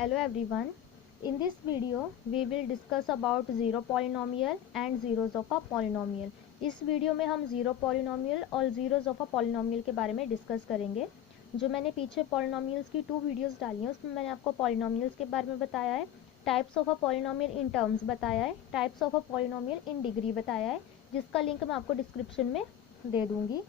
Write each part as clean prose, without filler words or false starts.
Hello everyone. In this video, we will discuss about zero polynomial and zeros of a polynomial. इस video में हम zero polynomial और zeros of a polynomial के बारे में discuss करेंगे। जो मैंने पीछे पॉलिनोमियल्स की 2 वीडियोस डाली हैं उसमें मैंने आपको पॉलिनोमियल्स के बारे में बताया है, types of a polynomial in terms बताया है, types of a polynomial in degree बताया है, जिसका लिंक मैं आपको डिस्क्रिप्शन में दे दूँगी।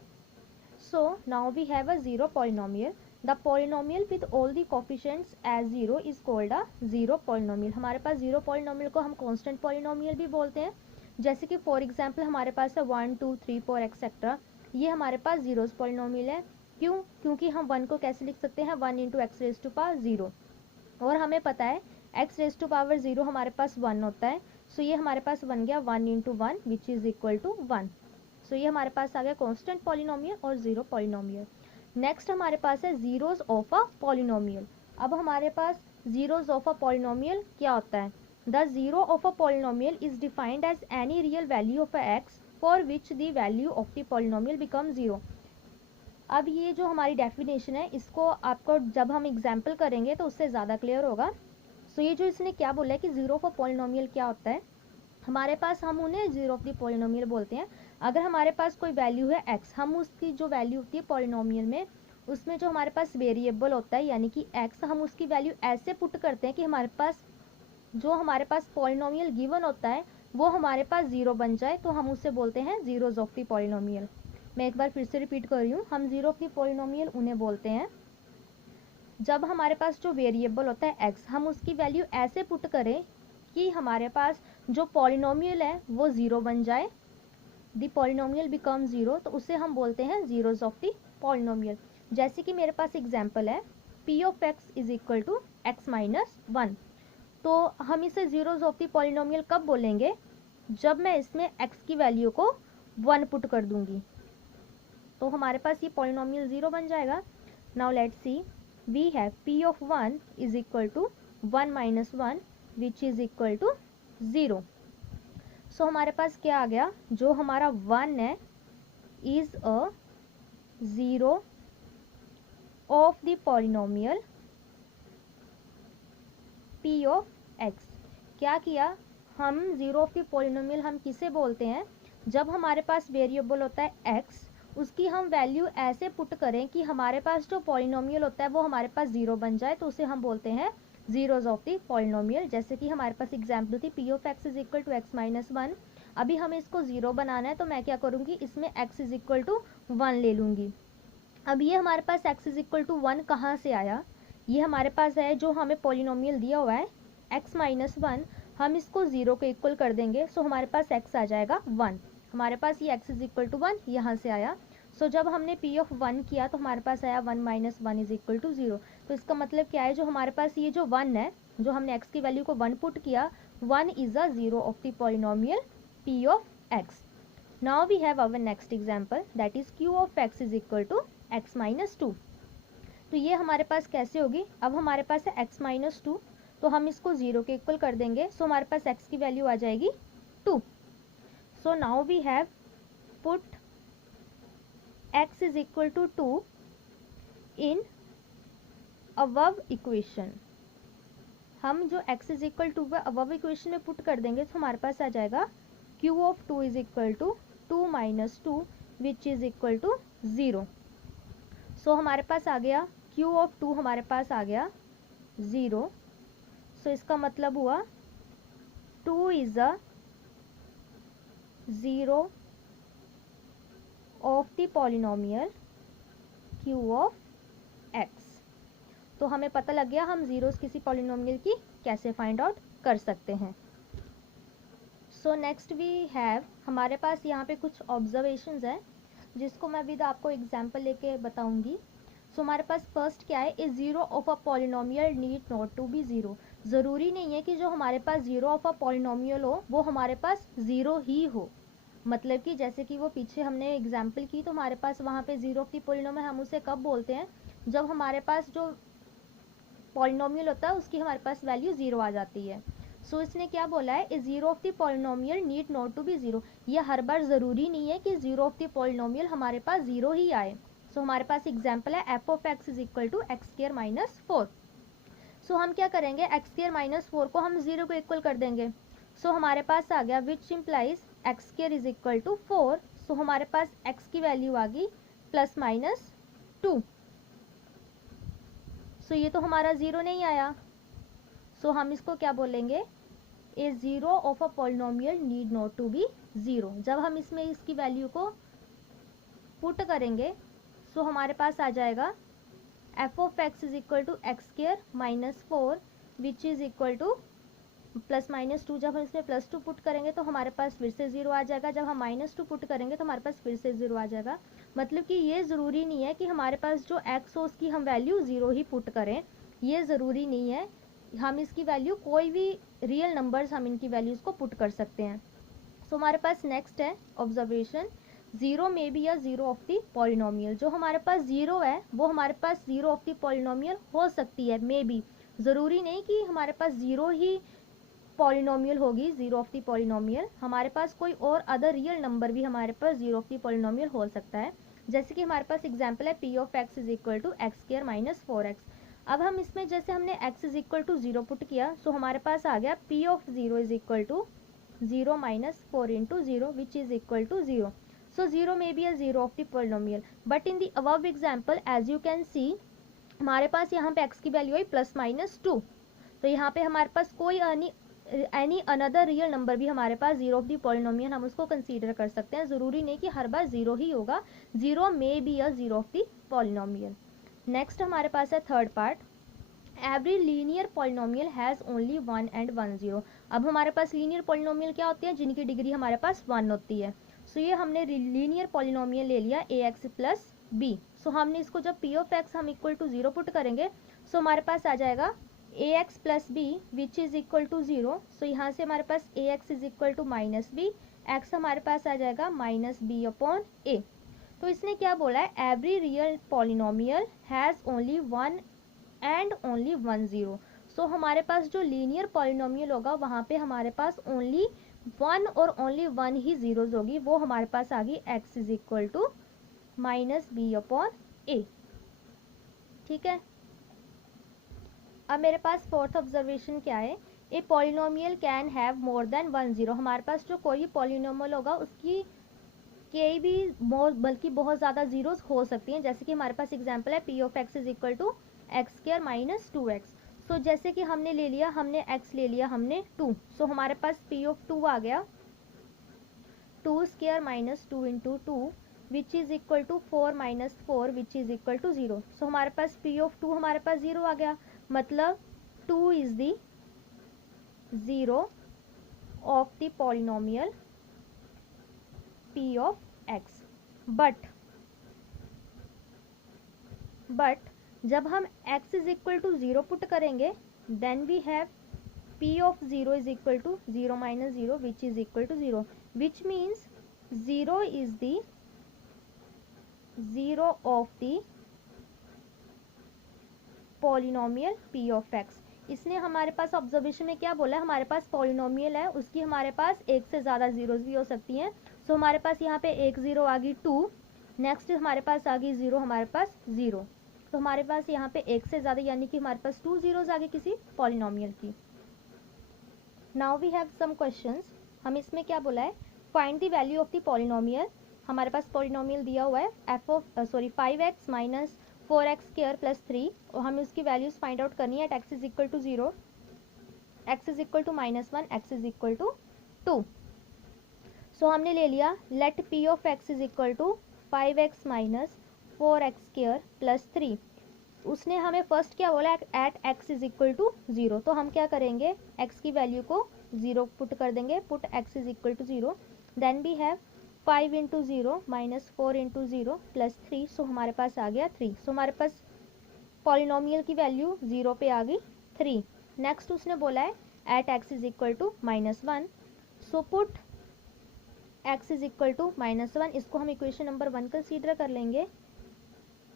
So now we have a zero polynomial. The polynomial with all the coefficients as zero is called a zero polynomial. हमारे पास zero polynomial को हम constant polynomial भी बोलते हैं। जैसे कि फॉर एग्जाम्पल हमारे पास है 1 2 3 4 एक्सेट्रा, ये हमारे पास जीरोस पॉलिनोमियल है। क्यों? क्योंकि हम 1 को कैसे लिख सकते हैं, 1 into x raise to power 0, और हमें पता है एक्स रेज टू पावर 0 हमारे पास 1 होता है। सो ये हमारे पास बन गया 1 into 1 which is equal to 1। So ये हमारे पास आ गया कांस्टेंट पॉलिनोमियल और जीरो पॉलिनोमियल। नेक्स्ट हमारे पास है जीरोस ऑफ अ पॉलिनोमियल। अब हमारे पास जीरोस ऑफ अ पॉलिनोमियल क्या होता है? The zero of a polynomial is defined as any real value of x for which the value of the polynomial become zero. अब ये जो हमारी डेफिनेशन है इसको आपको जब हम एग्जाम्पल करेंगे तो उससे ज़्यादा क्लियर होगा। सो ये जो इसने क्या बोला है कि जीरो ऑफ अ पॉलिनोमियल क्या होता है, हमारे पास हम उन्हें जीरो ऑफ द पॉलिनोमियल बोलते हैं। अगर हमारे पास कोई वैल्यू है x, हम उसकी जो वैल्यू होती है पॉलिनोमियल में, उसमें जो हमारे पास वेरिएबल होता है यानी कि x, हम उसकी वैल्यू ऐसे पुट करते हैं कि हमारे पास पॉलिनोमियल गिवन होता है वो हमारे पास जीरो बन जाए, तो हम उससे बोलते हैं जीरोज ऑफ द पॉलिनोमियल। मैं एक बार फिर से रिपीट कर रही हूँ, हम जीरो ऑफ द पॉलिनोमियल उन्हें बोलते हैं जब हमारे पास जो वेरिएबल होता है x, हम उसकी वैल्यू ऐसे पुट करें कि हमारे पास जो पॉलिनोमियल है वो ज़ीरो बन जाए, द पॉलिनोमियल बिकम ज़ीरो, तो उसे हम बोलते हैं जीरोज ऑफ द पॉलिनोमियल। जैसे कि मेरे पास एग्जांपल है p of x is equal to x minus 1, तो हम इसे जीरोज ऑफ द पॉलिनोमियल कब बोलेंगे? जब मैं इसमें x की वैल्यू को 1 पुट कर दूंगी, तो हमारे पास ये पॉलिनोमियल ज़ीरो बन जाएगा। Now let's see, we have p of 1 is equal to 1 minus 1 which is equal to 0। So हमारे पास क्या आ गया, जो हमारा 1 है is a zero of the polynomial p of x। क्या किया, हम जीरो ऑफ द पॉलिनोमियल हम किसे बोलते हैं? जब हमारे पास वेरिएबल होता है x, उसकी हम वैल्यू ऐसे पुट करें कि हमारे पास जो पॉलिनोमियल होता है वो हमारे पास ज़ीरो बन जाए, तो उसे हम बोलते हैं जीरोज ऑफ द पॉलिनोमियल। जैसे कि हमारे पास एग्जाम्पल थी p of x is equal to x minus 1। अभी हमें इसको ज़ीरो बनाना है, तो मैं क्या करूँगी, इसमें x इज इक्वल टू 1 ले लूँगी। अब ये हमारे पास x इज इक्वल टू 1 कहाँ से आया? ये हमारे पास है जो हमें पॉलिनोमियल दिया हुआ है x माइनस 1, हम इसको 0 के इक्वल कर देंगे, सो हमारे पास x आ जाएगा 1। हमारे पास ये x इज इक्वल टू 1 यहाँ से आया। सो जब हमने p ऑफ 1 किया तो हमारे पास आया 1 माइनस 1 इज इक्वल टू 0। तो इसका मतलब क्या है, जो हमारे पास ये जो 1 है, जो हमने x की वैल्यू को 1 पुट किया, 1 is a zero of the polynomial p of x। Now we have our next example that is q of x is equal to x minus 2। तो ये हमारे पास कैसे होगी, अब हमारे पास है x माइनस 2, तो हम इसको 0 के इक्वल कर देंगे, सो हमारे पास x की वैल्यू आ जाएगी 2। So now we have put x is equal to 2 in above equation. हम जो x is equal to above equation में पुट कर देंगे, तो हमारे पास आ जाएगा q of 2 is equal to 2 minus 2 which is equal to 0। So हमारे पास आ गया q ऑफ 2, हमारे पास आ गया 0। सो इसका मतलब हुआ 2 is a zero of the polynomial q of x। तो हमें पता लग गया हम जीरोस किसी पॉलिनोमियल की कैसे फाइंड आउट कर सकते हैं। सो नेक्स्ट वी हैव, हमारे पास यहाँ पे कुछ ऑब्जर्वेशंस हैं जिसको मैं विद आपको एग्जांपल लेके बताऊंगी। सो हमारे पास फर्स्ट क्या है, a zero of a polynomial need not to be zero. ज़रूरी नहीं है कि जो हमारे पास जीरो ऑफ अ पॉलिनोमियल हो वो हमारे पास ज़ीरो ही हो। मतलब कि जैसे कि वो पीछे हमने एग्जाम्पल की, तो हमारे पास वहाँ पे जीरो ऑफ द पॉलिनोमियल हम उसे कब बोलते हैं, जब हमारे पास जो पॉलिनोमियल होता है उसकी हमारे पास वैल्यू ज़ीरो आ जाती है। सो इसने क्या बोला है, a zero of the polynomial need not to be zero. ये हर बार ज़रूरी नहीं है कि जीरो ऑफ द पॉलिनोमियल हमारे पास ज़ीरो ही आए। सो हमारे पास एग्जाम्पल है F of x is equal to x square minus 4। So हम क्या करेंगे, एक्स स्क्वायर माइनस 4 को हम 0 को इक्वल कर देंगे। सो हमारे पास आ गया which implies x square is equal to 4। So हमारे पास एक्स की वैल्यू आ गई प्लस माइनस 2। सो ये तो हमारा 0 नहीं आया। सो हम इसको क्या बोलेंगे, a zero of a polynomial need not to be zero. जब हम इसमें इसकी वैल्यू को पुट करेंगे सो हमारे पास आ जाएगा F of x is equal to x square minus 4 which is equal to plus minus 2। जब हम इसमें प्लस 2 पुट करेंगे तो हमारे पास फिर से 0 आ जाएगा। जब हम माइनस 2 पुट करेंगे तो हमारे पास फिर से 0 आ जाएगा। मतलब कि ये ज़रूरी नहीं है कि हमारे पास जो एक्स हो उसकी हम वैल्यू 0 ही पुट करें, ये ज़रूरी नहीं है। हम इसकी वैल्यू कोई भी रियल नंबर्स हम इनकी वैल्यूज़ को पुट कर सकते हैं। सो हमारे पास नेक्स्ट है ऑब्जर्वेशन, ज़ीरो मे बी या ज़ीरो ऑफ द पॉलिनोमियल। जो हमारे पास ज़ीरो है वो हमारे पास ज़ीरो ऑफ द पॉलिनोमियल हो सकती है, मे बी। ज़रूरी नहीं कि हमारे पास ज़ीरो ही पॉलिनोमियल होगी, ज़ीरो ऑफ द पॉलिनोमियल। हमारे पास कोई और अदर रियल नंबर भी हमारे पास ज़ीरो ऑफ द पॉलिनोमियल हो सकता है। जैसे कि हमारे पास एग्जांपल है P of x is equal to x square minus 4x। अब हम इसमें जैसे हमने x is equal to 0 put किया सो हमारे पास आ गया p of 0 is equal to 0 minus 4 into 0 which is equal to 0। So 0 may be a zero of the polynomial, but in the above example as you can see हमारे पास यहाँ पे x की वैल्यू आई plus minus 2। तो यहाँ पे हमारे पास कोई एनी अनदर रियल नंबर भी हमारे पास ज़ीरो ऑफ द पॉलिनोमियल हम उसको कंसीडर कर सकते हैं। ज़रूरी नहीं कि हर बार ज़ीरो ही होगा, zero may be a zero of the polynomial. Next हमारे पास है third part, every linear polynomial has only 1 and 1 0। अब हमारे पास लीनियर पॉलिनोमियल क्या होते हैं, जिनकी डिग्री हमारे पास 1 होती है। सो ये हमने लीनियर पॉलिनोमियल ले लिया a x plus b. So हमने इसको जब पी ऑफ एक्स हम इक्वल टू 0 पुट करेंगे सो हमारे पास आ जाएगा a x plus b which is equal to 0। So यहाँ से हमारे पास a x is equal to minus b, x हमारे पास आ जाएगा माइनस बी अपॉन ए। तो इसने क्या बोला है, every real polynomial has only 1 and only 1 0। So हमारे पास जो लीनियर पॉलिनोमियल होगा वहाँ पे हमारे पास ओनली 1 और ओनली 1 ही जीरोज होगी। वो हमारे पास आ गई x is equal to minus b upon a. ठीक है, अब मेरे पास फोर्थ ऑब्जर्वेशन क्या है, a polynomial can have more than 1 0। हमारे पास जो कोई पॉलिनोमियल होगा उसकी कई भी बल्कि बहुत ज़्यादा जीरोस हो सकती हैं। जैसे कि हमारे पास एग्जांपल है P of x is equal to x square minus 2x। So जैसे कि हमने ले लिया, हमने x ले लिया हमने 2। सो हमारे पास p ऑफ 2 आ गया 2 square minus 2 into 2 which is equal to 4 minus 4 which is equal to 0। So हमारे पास p ऑफ 2 हमारे पास 0 आ गया, मतलब 2 is the zero of the polynomial p of x। But जब हम x is equal to 0 put करेंगे then we have p of 0 is equal to 0 minus 0 which is equal to 0, which means 0 is the zero of the polynomial p of x। इसने हमारे पास observation में क्या बोला है, हमारे पास पॉलिनोमियल है उसकी हमारे पास एक से ज़्यादा जीरोज भी हो सकती हैं। सो हमारे पास यहाँ पे एक ज़ीरो आ गई 2, नेक्स्ट हमारे पास आ गई 0 हमारे पास 0। तो हमारे पास यहाँ पे एक से ज़्यादा यानी कि हमारे पास 2 जीरोज आ गई किसी पॉलिनोमियल की। Now we have some questions. हम इसमें क्या बोला है, find the value of the polynomial. हमारे पास पॉलिनोमियल दिया हुआ है F of 5x minus 4x square plus 3 और हमें उसकी वैल्यूज फाइंड आउट करनी है at x is equal to 0, x is equal to -1, x is equal to 2। So हमने ले लिया let p of x is equal to 5x minus 4x square plus 3। उसने हमें फर्स्ट क्या बोला, at x is equal to 0। तो हम क्या करेंगे, x की वैल्यू को 0 पुट कर देंगे, put x is equal to 0। Then we have 5 into 0 minus 4 into 0 plus 3। So हमारे पास आ गया 3। सो हमारे पास पॉलिनोमियल की वैल्यू 0 पे आ गई 3। नेक्स्ट उसने बोला है at x is equal to -1। So put x is equal to -1, इसको हम इक्वेशन नंबर 1 कंसीडर कर लेंगे।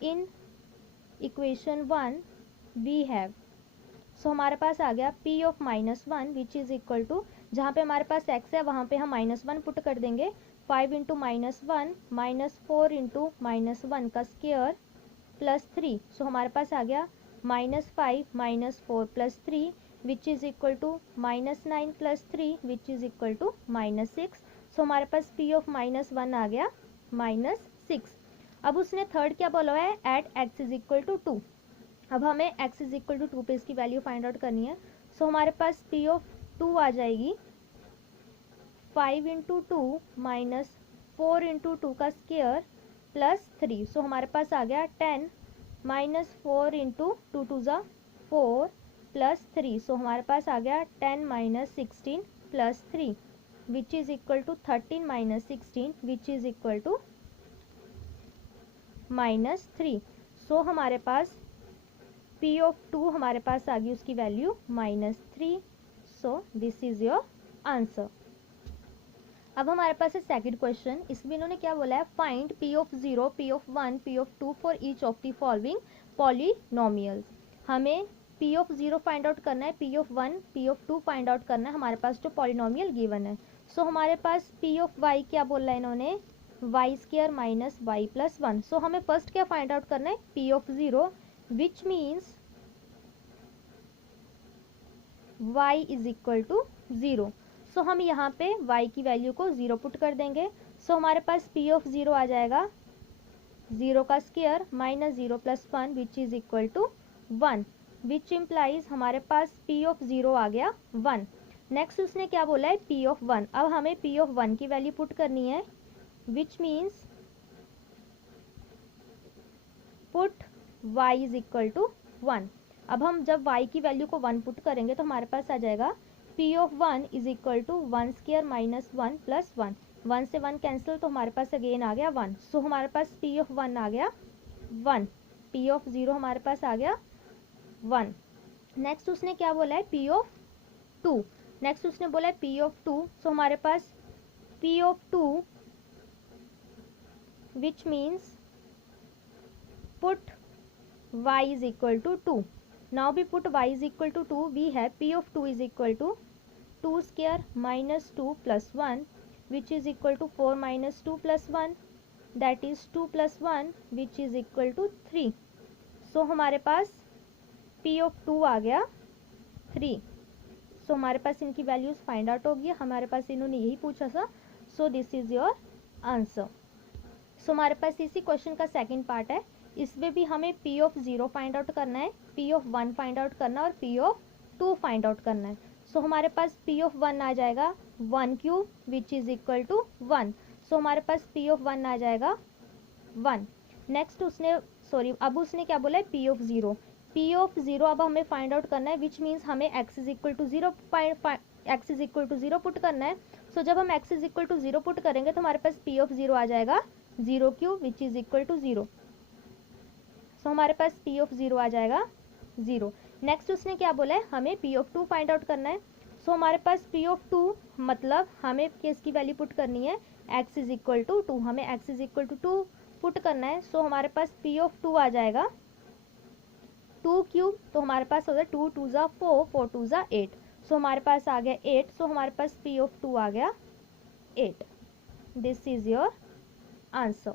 In equation 1 we have, so हमारे पास आ गया p of -1 which is equal to, जहाँ पे हमारे पास x है वहाँ पे हम -1 पुट कर देंगे, 5 इंटू -1 माइनस 4 इंटू -1 का स्क्वायर प्लस 3। सो हमारे पास आ गया -5 -4 + 3 which is equal to -9 + 3 which is equal to -6। So हमारे पास P ऑफ -1 आ गया -6। अब उसने थर्ड क्या बोला है, at x is equal to 2। अब हमें x इज इक्वल टू 2 पे इसकी वैल्यू फाइंड आउट करनी है। सो हमारे पास P ऑफ 2 आ जाएगी 5 × 2 -4 × 2 का स्क्वायर प्लस 3। सो हमारे पास आ गया 10 -4 × 2 2 ज़ा 4 प्लस 3। सो हमारे पास आ गया 10 - 16 plus 3 which is equal to 13 - 16 which is equal to -3। So हमारे पास P ऑफ 2 हमारे पास आ गई उसकी value -3। So this is your answer. अब हमारे पास है सेकंड क्वेश्चन। इसमें इन्होंने क्या बोला है, find P of 0, P of 1, P of 2 for each of the following polynomials. हमें P ऑफ 0 फाइंड आउट करना है, P of 1, P of 2 find out करना है हमारे पास जो पॉलिनोमियल गिवन है। सो हमारे पास P ऑफ y क्या बोला है इन्होंने, y² - y + 1। सो हमें फर्स्ट क्या फाइंड आउट करना है, P of 0 which means y is equal to 0। So हम यहाँ पे y की वैल्यू को 0 पुट कर देंगे। सो हमारे पास P ऑफ 0 आ जाएगा 0 का square -0 + 1 which is equal to 1 which implies हमारे पास P ऑफ 0 आ गया 1। नेक्स्ट उसने क्या बोला है, P ऑफ 1। अब हमें P ऑफ 1 की वैल्यू पुट करनी है which means put y is equal to 1। अब हम जब y की वैल्यू को 1 पुट करेंगे तो हमारे पास आ जाएगा P of 1 is equal to 1² - 1 + 1। 1 से 1 कैंसिल तो हमारे पास अगेन आ गया 1। सो हमारे पास P ऑफ 1 आ गया 1, P ऑफ 0 हमारे पास आ गया 1। नेक्स्ट उसने क्या बोला है, P ऑफ 2। नेक्स्ट उसने बोला है P ऑफ 2। सो हमारे पास P of 2 which means put y is equal to 2. Now we put y is equal to 2. We have P of 2 is equal to 2² - 2 + 1 which is equal to 4 - 2 + 1 that is 2 + 1 which is equal to 3. So हमारे पास P of 2 आ गया 3। So हमारे पास इनकी values find out होगी। हमारे पास इन्होंने यही पूछा था। So this is your answer. So हमारे पास इसी क्वेश्चन का सेकंड पार्ट है। इसमें भी हमें P ऑफ 0 फाइंड आउट करना है, P ऑफ 1 फाइंड आउट करना है और P ऑफ 2 फाइंड आउट करना है। सो हमारे पास P ऑफ 1 आ जाएगा 1³ विच इज इक्वल टू 1। सो हमारे पास P ऑफ 1 आ जाएगा 1। नेक्स्ट उसने अब उसने क्या बोला है, P ऑफ 0। P ऑफ 0 अब हमें फाइंड आउट करना है विच मीन्स हमें x is equal to 0 x is equal to 0 put करना है। सो जब हम x is equal to 0 put करेंगे तो हमारे पास P ऑफ 0 आ जाएगा 0³ विच इज इक्वल टू 0। सो हमारे पास P ऑफ 0 आ जाएगा 0। नेक्स्ट उसने क्या बोला है, हमें P ऑफ 2 फाइंड आउट करना है। सो हमारे पास P ऑफ 2 मतलब हमें किसकी वैल्यू पुट करनी है, x इज इक्वल टू 2। हमें x is equal to 2 put करना है। सो हमारे पास P ऑफ 2 आ जाएगा 2³ तो हमारे पास हो गया 2 2 ज़ा 4 4 2 ज़ा 8। सो हमारे पास आ गया 8। सो हमारे पास P ऑफ 2 आ गया 8। This is your answer.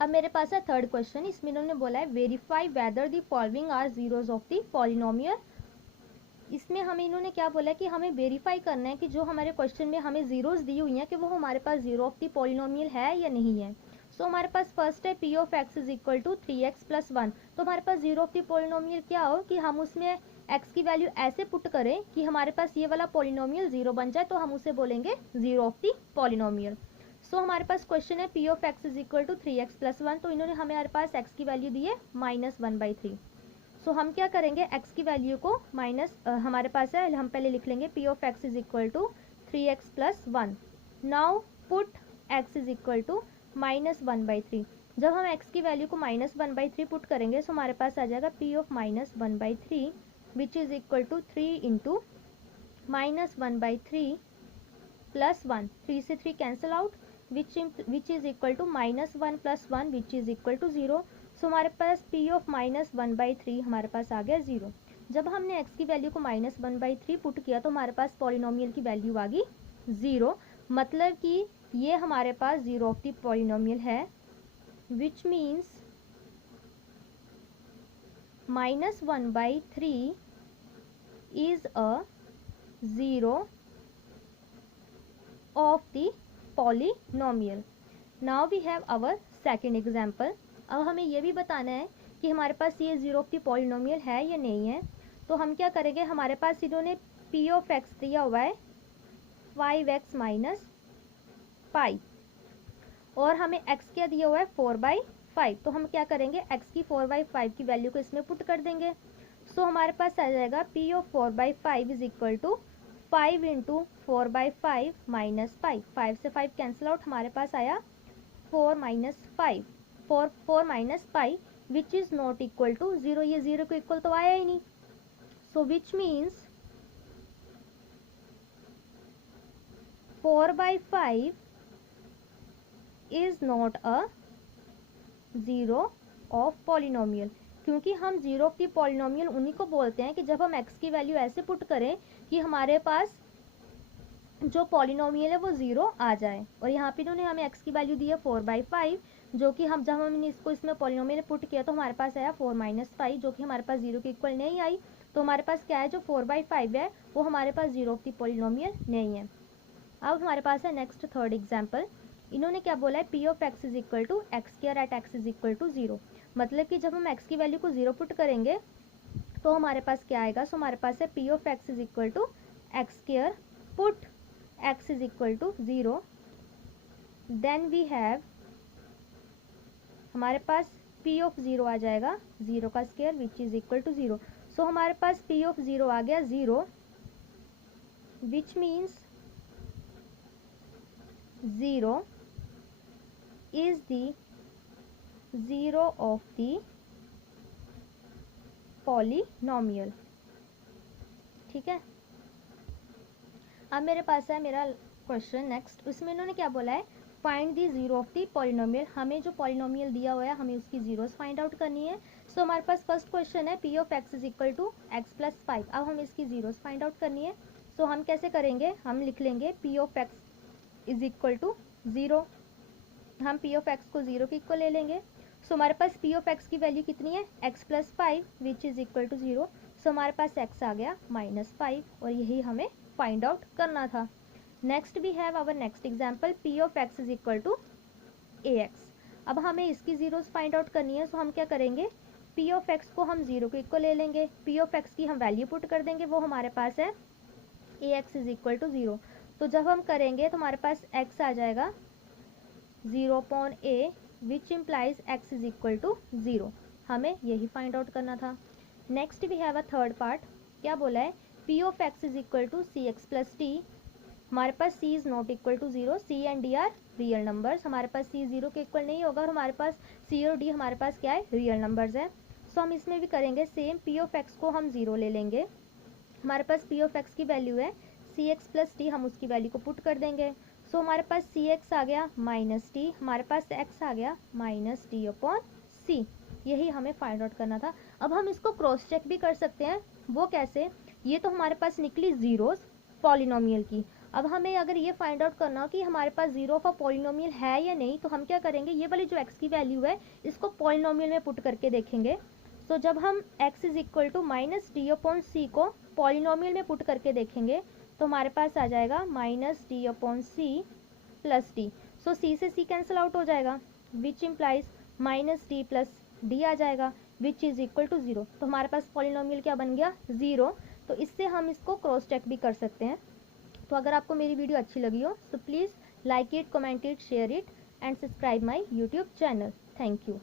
अब मेरे पास है थर्ड क्वेश्चन। इसमें इन्होंने बोला है verify whether the following are zeros of the polynomial. इसमें हमें इन्होंने क्या बोला है कि हमें वेरीफाई करना है कि जो हमारे क्वेश्चन में हमें जीरोज दी हुई हैं कि वो हमारे पास जीरो ऑफ द पॉलिनोमियल है या नहीं है। सो हमारे पास फर्स्ट है P of x is equal to 3x + 1। तो हमारे पास जीरो ऑफ द पॉलिनोमियल क्या हो कि हम उसमें x की वैल्यू ऐसे पुट करें कि हमारे पास ये वाला पॉलिनोमियल जीरो बन जाए, तो हम उसे बोलेंगे zero of the polynomial. So हमारे पास क्वेश्चन है P of x is equal to 3x + 1। तो इन्होंने हमारे पास x की वैल्यू दी है -1/3। सो हम क्या करेंगे, x की वैल्यू को हमारे पास है, हम पहले लिख लेंगे P of x is equal to 3x + 1। Now put x is equal to -1/3। जब हम x की वैल्यू को -1/3 पुट करेंगे तो हमारे पास आ जाएगा P of -1/3 which is equal to 3 × -1/3 + 1। 3 से 3 cancel out which is equal to -1 + 1 which is equal to 0। So हमारे पास P ऑफ -1/3 हमारे पास आ गया 0। जब हमने x की वैल्यू को -1/3 पुट किया तो हमारे पास पॉलिनोमियल की वैल्यू आ गई 0। मतलब कि ये हमारे पास जीरो ऑफ द पॉलिनोमियल है which means -1/3 is a zero of the polynomial. Now we have our second example. अब हमें ये भी बताना है कि हमारे पास ये जीरो ऑफ द पॉलिनोमियल है या नहीं है. तो हम क्या करेंगे, हमारे पास इन्होंने p ऑफ x दिया हुआ है 5x माइनस पाई और हमें x क्या दिया हुआ है 4/5. तो हम क्या करेंगे, x की 4/5 की वैल्यू को इसमें पुट कर देंगे. सो हमारे पास आ जाएगा p of 4/5 is equal to 5 into 4/5 minus pi. 5 से 5 कैंसिल आउट, हमारे पास आया 4 minus 5 4 minus pi which is not equal to 0. ये 0 को इक्वल तो आया ही नहीं. So which means 4/5 is not a zero of polynomial. क्योंकि हम जीरो ऑफ द पॉलिनोमियल उन्हीं को बोलते हैं कि जब हम x की वैल्यू ऐसे पुट करें कि हमारे पास जो पॉलिनोमियल है वो जीरो आ जाए. और यहाँ पे इन्होंने हमें x की वैल्यू दी है 4/5 जो कि हम जब हमने इसको इसमें पॉलिनोमियल पुट किया तो हमारे पास आया 4 माइनस 5 जो कि हमारे पास जीरो के इक्वल नहीं आई. तो हमारे पास क्या है, जो 4/5 है वो हमारे पास जीरो ऑफ द पॉलिनोमियल नहीं है. अब हमारे पास है नेक्स्ट थर्ड एग्जाम्पल. इन्होंने क्या बोला है, p of x is equal to x square at x is equal to 0. मतलब कि जब हम x की वैल्यू को 0 पुट करेंगे तो हमारे पास क्या आएगा. सो हमारे पास है p of x is equal to x square put x is equal to 0. Then we have हमारे पास p ऑफ 0 आ जाएगा 0 का square which is equal to 0. So हमारे पास p ऑफ 0 आ गया 0 which means 0 is the zero of the polynomial. ठीक है. अब मेरे पास है मेरा क्वेश्चन नेक्स्ट. उसमें इन्होंने क्या बोला है, find the zero of the polynomial. हमें जो पॉलिनोमियल दिया हुआ है हमें उसकी जीरोस फाइंड आउट करनी है. सो हमारे पास फर्स्ट क्वेश्चन है p of x is equal to x plus 5. अब हमें इसकी जीरोस फाइंड आउट करनी है. सो हम कैसे करेंगे, हम लिख लेंगे p of x is equal to 0. हम p ऑफ x को 0 के इक्वल ले लेंगे. सो हमारे पास p ऑफ x की वैल्यू कितनी है, x plus 5 which is equal to 0. So हमारे पास x आ गया -5 और यही हमें फाइंड आउट करना था. Next we have our next example p of x is equal to ax. अब हमें इसकी जीरोस फाइंड आउट करनी है. सो हम क्या करेंगे, p ऑफ x को हम 0 के इक्वल ले लेंगे. p ऑफ x की हम वैल्यू पुट कर देंगे, वो हमारे पास है ax इज इक्वल टू 0. तो जब हम करेंगे तो हमारे पास x आ जाएगा 0/a which implies x is equal to 0. हमें यही फाइंड आउट करना था. Next we have a third part. क्या बोला है, p of x is equal to c x plus t. हमारे पास c is not equal to 0. c and d are real numbers. हमारे पास c 0 के इक्वल नहीं होगा और हमारे पास c और d हमारे पास क्या है, रियल नंबर्स है. सो हम इसमें भी करेंगे सेम. p ऑफ x को हम 0 ले लेंगे. हमारे पास p ऑफ x की वैल्यू है सी एक्स प्लस टी. हम उसकी वैल्यू को पुट कर देंगे. सो हमारे पास सी एक्स आ गया माइनस टी. हमारे पास x आ गया माइनस टी अपॉन सी. यही हमें फाइंड आउट करना था. अब हम इसको क्रॉस चेक भी कर सकते हैं. वो कैसे, ये तो हमारे पास निकली जीरोस पॉलिनोमियल की. अब हमें अगर ये फाइंड आउट करना हो कि हमारे पास जीरो ऑफ अ पॉलिनोमियल है या नहीं, तो हम क्या करेंगे, ये वाली जो x की वैल्यू है इसको पॉलिनोमियल में पुट करके देखेंगे. सो जब हम x is equal to minus d upon c को पॉलिनोमियल में पुट करके देखेंगे तो हमारे पास आ जाएगा minus d upon c plus d. So c से सी कैंसिल आउट हो जाएगा which implies minus d plus d आ जाएगा विच इज इक्वल टू 0. तो हमारे पास पॉलिनोमियल क्या बन गया, 0. तो इससे हम इसको क्रॉस चेक भी कर सकते हैं. तो अगर आपको मेरी वीडियो अच्छी लगी हो तो please like it, comment it, share it and subscribe my YouTube channel. Thank you.